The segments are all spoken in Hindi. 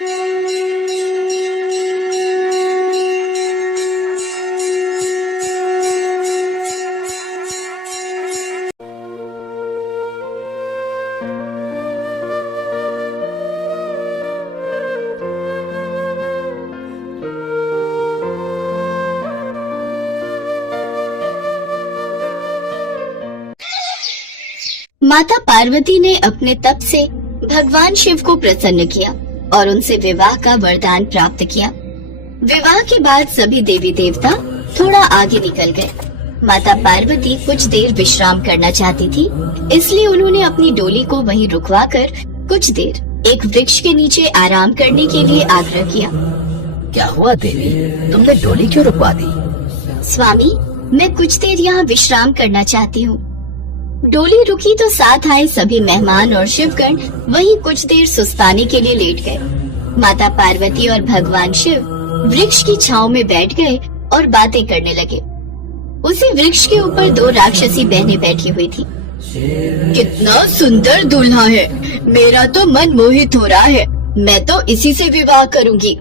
माता पार्वती ने अपने तप से भगवान शिव को प्रसन्न किया और उनसे विवाह का वरदान प्राप्त किया। विवाह के बाद सभी देवी देवता थोड़ा आगे निकल गए। माता पार्वती कुछ देर विश्राम करना चाहती थी, इसलिए उन्होंने अपनी डोली को वहीं रुकवाकर कुछ देर एक वृक्ष के नीचे आराम करने के लिए आग्रह किया। क्या हुआ देवी, तुमने डोली क्यों रुकवा दी? स्वामी, मैं कुछ देर यहाँ विश्राम करना चाहती हूँ। डोली रुकी तो साथ आए सभी मेहमान और शिवगण वहीं कुछ देर सुस्ताने के लिए लेट गए। माता पार्वती और भगवान शिव वृक्ष की छांव में बैठ गए और बातें करने लगे। उसी वृक्ष के ऊपर दो राक्षसी बहनें बैठी हुई थी। कितना सुंदर दूल्हा है, मेरा तो मन मोहित हो रहा है। मैं तो इसी से विवाह करूंगी।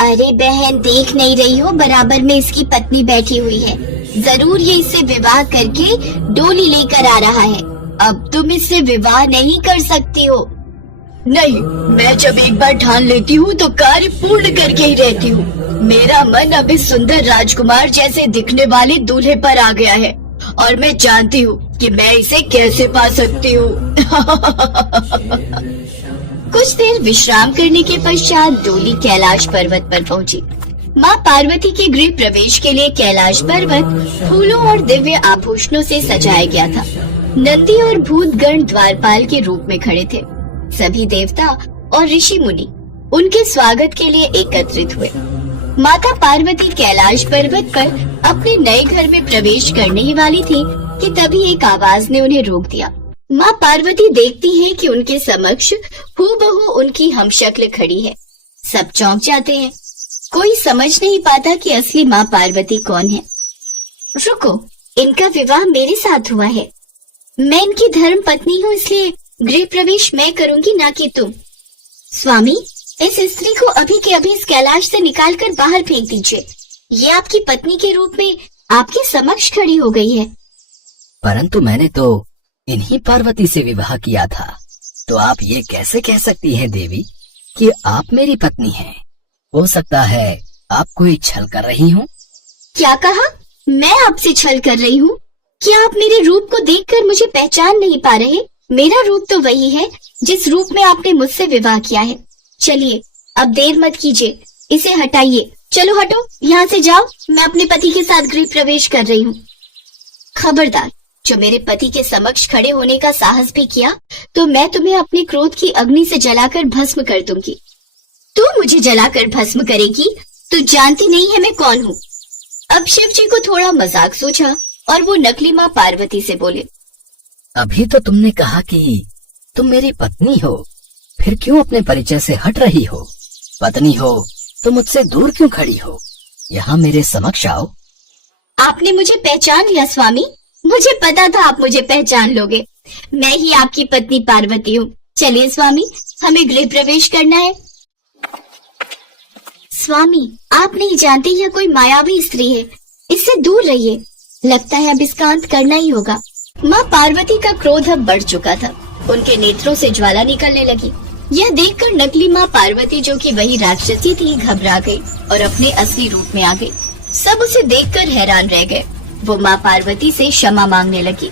अरे बहन, देख नहीं रही हो, बराबर में इसकी पत्नी बैठी हुई है। जरूर ये इससे विवाह करके डोली लेकर आ रहा है। अब तुम इससे विवाह नहीं कर सकती हो। नहीं, मैं जब एक बार ठान लेती हूँ तो कार्य पूर्ण करके ही रहती हूँ। मेरा मन अब इस सुंदर राजकुमार जैसे दिखने वाले दूल्हे पर आ गया है और मैं जानती हूँ कि मैं इसे कैसे पा सकती हूँ। कुछ देर विश्राम करने के पश्चात डोली कैलाश पर्वत पर पहुँची। माँ पार्वती के गृह प्रवेश के लिए कैलाश पर्वत फूलों और दिव्य आभूषणों से सजाया गया था। नंदी और भूतगण द्वारपाल के रूप में खड़े थे। सभी देवता और ऋषि मुनि उनके स्वागत के लिए एकत्रित हुए। माता पार्वती कैलाश पर्वत पर अपने नए घर में प्रवेश करने ही वाली थी कि तभी एक आवाज ने उन्हें रोक दिया। माँ पार्वती देखती हैं कि उनके समक्ष हूबहू उनकी हमशक्ल खड़ी है। सब चौंक जाते हैं। कोई समझ नहीं पाता कि असली माँ पार्वती कौन है। रुको, इनका विवाह मेरे साथ हुआ है। मैं इनकी धर्म पत्नी हूँ, इसलिए गृह प्रवेश मैं करूंगी, ना कि तुम। स्वामी, इस स्त्री को अभी के अभी इस कैलाश से निकालकर बाहर फेंक दीजिए। ये आपकी पत्नी के रूप में आपके समक्ष खड़ी हो गई है। परंतु मैंने तो इन्हीं पार्वती से विवाह किया था, तो आप ये कैसे कह सकती हैं देवी कि आप मेरी पत्नी हैं? हो सकता है आप कोई छल कर रही हो। क्या कहा? मैं आपसे छल कर रही हूँ? क्या आप मेरे रूप को देखकर मुझे पहचान नहीं पा रहे? मेरा रूप तो वही है जिस रूप में आपने मुझसे विवाह किया है। चलिए, अब देर मत कीजिए, इसे हटाइए। चलो हटो, यहाँ से जाओ। मैं अपने पति के साथ गृह प्रवेश कर रही हूँ। खबरदार, जो मेरे पति के समक्ष खड़े होने का साहस भी किया तो मैं तुम्हें अपने क्रोध की अग्नि से जलाकर भस्म कर दूंगी। तू मुझे जलाकर भस्म करेगी? तू जानती नहीं है मैं कौन हूँ। अब शिव जी को थोड़ा मजाक सूझा और वो नकली माँ पार्वती से बोले, अभी तो तुमने कहा कि तुम मेरी पत्नी हो, फिर क्यों अपने परिचय से हट रही हो? पत्नी हो तो मुझसे दूर क्यों खड़ी हो? यहाँ मेरे समक्ष आओ। आपने मुझे पहचान लिया स्वामी। मुझे पता था आप मुझे पहचान लोगे। मैं ही आपकी पत्नी पार्वती हूँ। चलिए स्वामी, हमें गृह प्रवेश करना है। स्वामी, आप नहीं जानते यह कोई मायावी स्त्री है, इससे दूर रहिए। लगता है अब इसका अंत करना ही होगा। माँ पार्वती का क्रोध अब बढ़ चुका था। उनके नेत्रों से ज्वाला निकलने लगी। यह देखकर नकली माँ पार्वती, जो कि वही राक्षसी थी, घबरा गई और अपने असली रूप में आ गई। सब उसे देखकर हैरान रह गए। वो माँ पार्वती से क्षमा मांगने लगी।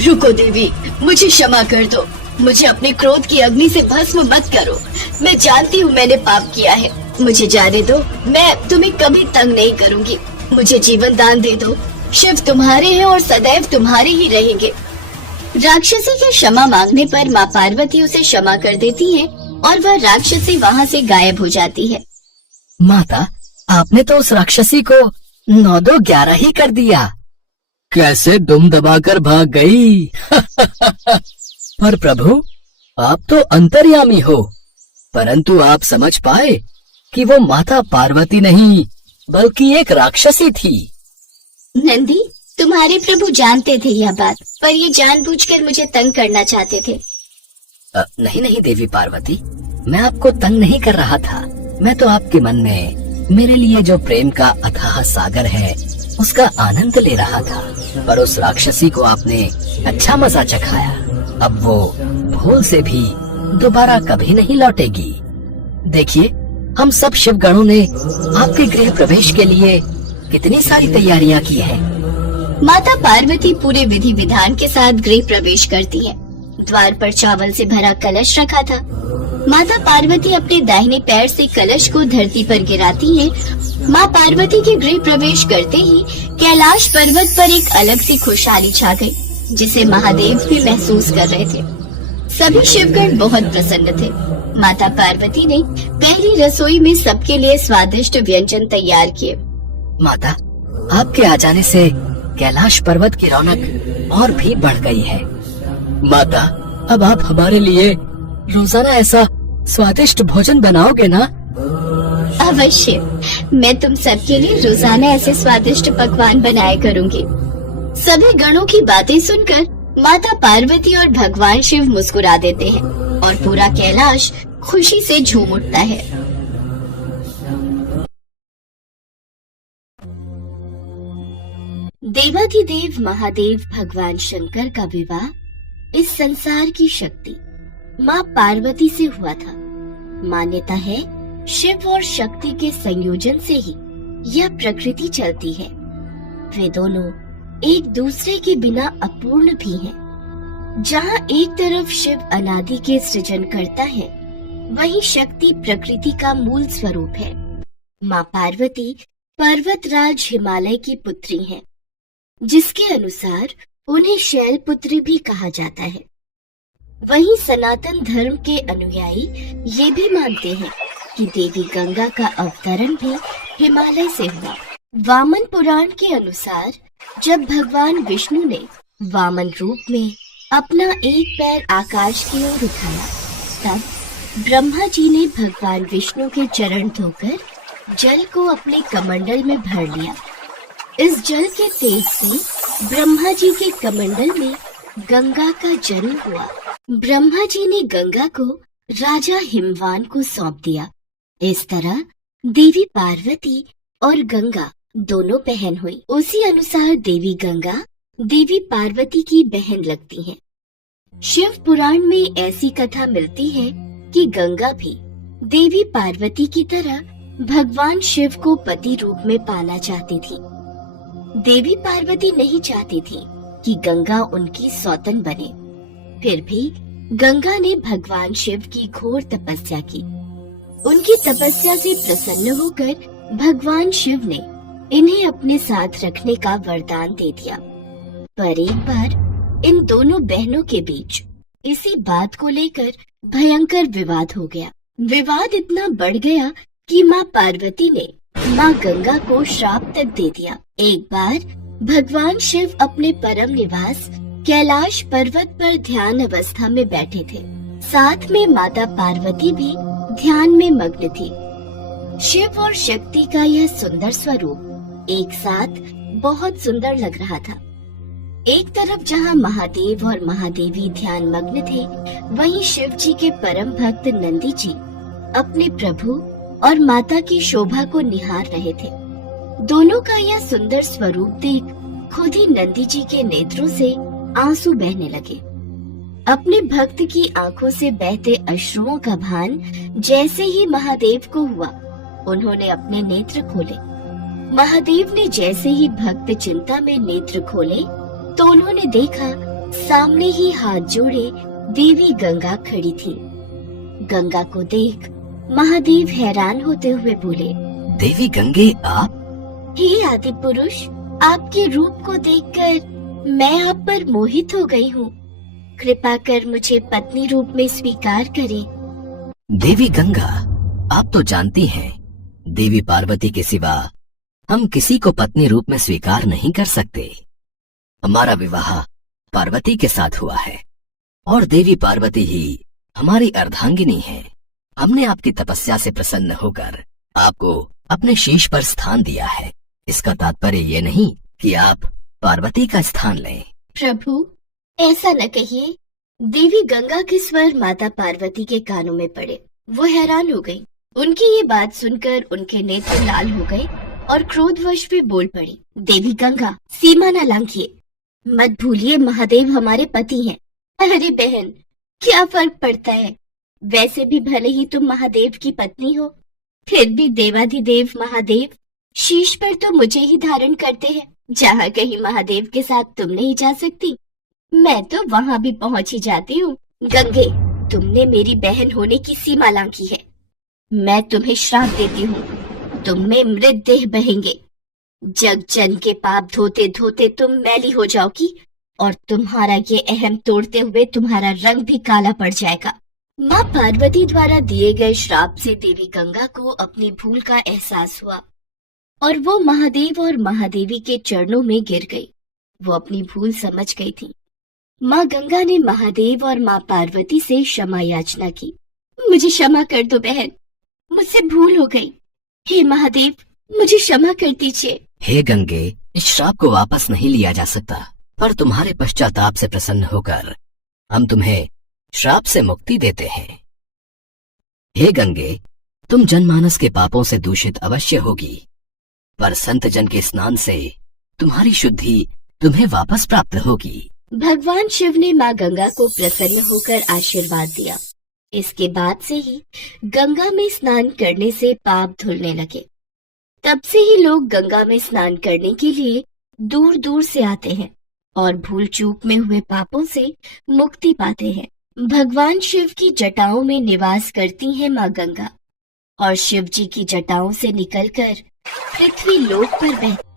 रुको देवी, मुझे क्षमा कर दो। मुझे अपने क्रोध की अग्नि से भस्म मत करो। मैं जानती हूँ मैंने पाप किया है। मुझे जाने दो, मैं तुम्हें कभी तंग नहीं करूँगी। मुझे जीवन दान दे दो। शिव तुम्हारे हैं और सदैव तुम्हारे ही रहेंगे। राक्षसी के क्षमा मांगने पर माँ पार्वती उसे क्षमा कर देती है और वह राक्षसी वहाँ से गायब हो जाती है। माता, आपने तो उस राक्षसी को 9-2-11 ही कर दिया। कैसे दुम दबाकर भाग गई? पर प्रभु, आप तो अंतर्यामी हो, परंतु आप समझ पाए कि वो माता पार्वती नहीं बल्कि एक राक्षसी थी। नंदी, तुम्हारे प्रभु जानते थे यह बात, पर ये जानबूझकर मुझे तंग करना चाहते थे। नहीं नहीं देवी पार्वती, मैं आपको तंग नहीं कर रहा था। मैं तो आपके मन में मेरे लिए जो प्रेम का अथाह सागर है उसका आनंद ले रहा था। पर उस राक्षसी को आपने अच्छा मजा चखाया। अब वो भूल से भी दोबारा कभी नहीं लौटेगी। देखिए, हम सब शिवगणों ने आपके गृह प्रवेश के लिए कितनी सारी तैयारियां की हैं। माता पार्वती पूरे विधि विधान के साथ गृह प्रवेश करती है। द्वार पर चावल से भरा कलश रखा था। माता पार्वती अपने दाहिने पैर से कलश को धरती पर गिराती है। माँ पार्वती के गृह प्रवेश करते ही कैलाश पर्वत पर एक अलग सी खुशहाली छा गई, जिसे महादेव भी महसूस कर रहे थे। सभी शिवगण बहुत प्रसन्न थे। माता पार्वती ने पहली रसोई में सबके लिए स्वादिष्ट व्यंजन तैयार किए। माता, आपके आ जाने से कैलाश पर्वत की रौनक और भी बढ़ गई है। माता, अब आप हमारे लिए रोजाना ऐसा स्वादिष्ट भोजन बनाओगे ना? अवश्य, मैं तुम सबके लिए रोजाना ऐसे स्वादिष्ट पकवान बनाया करूंगी। सभी गणों की बातें सुनकर माता पार्वती और भगवान शिव मुस्कुरा देते हैं और पूरा कैलाश खुशी से झूम उठता है। देवाधिदेव महादेव भगवान शंकर का विवाह इस संसार की शक्ति माँ पार्वती से हुआ था। मान्यता है, शिव और शक्ति के संयोजन से ही यह प्रकृति चलती है। वे दोनों एक दूसरे के बिना अपूर्ण भी हैं। जहाँ एक तरफ शिव अनादि के सृजन करता है, वहीं शक्ति प्रकृति का मूल स्वरूप है। माँ पार्वती पर्वतराज हिमालय की पुत्री हैं, जिसके अनुसार उन्हें शैलपुत्री भी कहा जाता है। वहीं सनातन धर्म के अनुयायी ये भी मानते हैं कि देवी गंगा का अवतरण भी हिमालय से हुआ। वामन पुराण के अनुसार जब भगवान विष्णु ने वामन रूप में अपना एक पैर आकाश की ओर उठाया, तब ब्रह्मा जी ने भगवान विष्णु के चरण धोकर जल को अपने कमंडल में भर लिया। इस जल के तेज से ब्रह्मा जी के कमंडल में गंगा का जन्म हुआ। ब्रह्मा जी ने गंगा को राजा हिमवान को सौंप दिया। इस तरह देवी पार्वती और गंगा दोनों बहन हुई। उसी अनुसार देवी गंगा देवी पार्वती की बहन लगती हैं। शिव पुराण में ऐसी कथा मिलती है कि गंगा भी देवी पार्वती की तरह भगवान शिव को पति रूप में पाना चाहती थी। देवी पार्वती नहीं चाहती थी कि गंगा उनकी सौतन बने। फिर भी गंगा ने भगवान शिव की घोर तपस्या की। उनकी तपस्या से प्रसन्न होकर भगवान शिव ने इन्हें अपने साथ रखने का वरदान दे दिया। पर एक बार इन दोनों बहनों के बीच इसी बात को लेकर भयंकर विवाद हो गया। विवाद इतना बढ़ गया कि माँ पार्वती ने माँ गंगा को श्राप तक दे दिया। एक बार भगवान शिव अपने परम निवास कैलाश पर्वत पर ध्यान अवस्था में बैठे थे। साथ में माता पार्वती भी ध्यान में मग्न थी। शिव और शक्ति का यह सुंदर स्वरूप एक साथ बहुत सुंदर लग रहा था। एक तरफ जहाँ महादेव और महादेवी ध्यान मग्न थे, वहीं शिव जी के परम भक्त नंदी जी अपने प्रभु और माता की शोभा को निहार रहे थे। दोनों का यह सुंदर स्वरूप देख खुद ही नंदी जी के नेत्रों से आंसू बहने लगे। अपने भक्त की आंखों से बहते अश्रुओं का भान जैसे ही महादेव को हुआ, उन्होंने अपने नेत्र खोले। महादेव ने जैसे ही भक्त चिंता में नेत्र खोले, तो उन्होंने देखा सामने ही हाथ जोड़े देवी गंगा खड़ी थी। गंगा को देख महादेव हैरान होते हुए बोले, देवी गंगे, आप? हे आदि पुरुष, आपके रूप को देखकर मैं आप पर मोहित हो गई हूँ। कृपा कर मुझे पत्नी रूप में स्वीकार करें। देवी गंगा, आप तो जानती हैं, देवी पार्वती के सिवा हम किसी को पत्नी रूप में स्वीकार नहीं कर सकते। हमारा विवाह पार्वती के साथ हुआ है और देवी पार्वती ही हमारी अर्धांगिनी है। हमने आपकी तपस्या से प्रसन्न होकर आपको अपने शीश पर स्थान दिया है। इसका तात्पर्य ये नहीं कि आप पार्वती का स्थान लें। प्रभु, ऐसा न कहिए। देवी गंगा के स्वर माता पार्वती के कानों में पड़े। वो हैरान हो गई। उनकी ये बात सुनकर उनके नेत्र लाल हो गए और क्रोधवश भी बोल पड़ी, देवी गंगा, सीमा न लांघिए। मत भूलिए महादेव हमारे पति हैं। अरे बहन, क्या फर्क पड़ता है? वैसे भी भले ही तुम महादेव की पत्नी हो, फिर भी देवाधिदेव महादेव शीश पर तो मुझे ही धारण करते हैं। जहाँ कहीं महादेव के साथ तुम नहीं जा सकती, मैं तो वहाँ भी पहुँच ही जाती हूँ। गंगे, तुमने मेरी बहन होने की सीमा लांघी है। मैं तुम्हें श्राप देती हूँ, तुम में मृतदेह बहेंगे। जग जन के पाप धोते धोते तुम मैली हो जाओगी और तुम्हारा ये अहम तोड़ते हुए तुम्हारा रंग भी काला पड़ जाएगा। माँ पार्वती द्वारा दिए गए श्राप से देवी गंगा को अपनी भूल का एहसास हुआ और वो महादेव और महादेवी के चरणों में गिर गई। वो अपनी भूल समझ गई थी। माँ गंगा ने महादेव और माँ पार्वती से क्षमा याचना की। मुझे क्षमा कर दो बहन, मुझसे भूल हो गई। हे महादेव, मुझे क्षमा कर दीजिए। हे गंगे, इस श्राप को वापस नहीं लिया जा सकता, पर तुम्हारे पश्चाताप से प्रसन्न होकर हम तुम्हें श्राप से मुक्ति देते हैं। हे गंगे, तुम जनमानस के पापों से दूषित अवश्य होगी, पर संत जन के स्नान से तुम्हारी शुद्धि तुम्हें वापस प्राप्त होगी। भगवान शिव ने माँ गंगा को प्रसन्न होकर आशीर्वाद दिया। इसके बाद से ही गंगा में स्नान करने से पाप धुलने लगे। तब से ही लोग गंगा में स्नान करने के लिए दूर दूर से आते हैं और भूल चूक में हुए पापों से मुक्ति पाते हैं। भगवान शिव की जटाओं में निवास करती हैं माँ गंगा और शिव जी की जटाओं से निकलकर पृथ्वी लोक पर बहती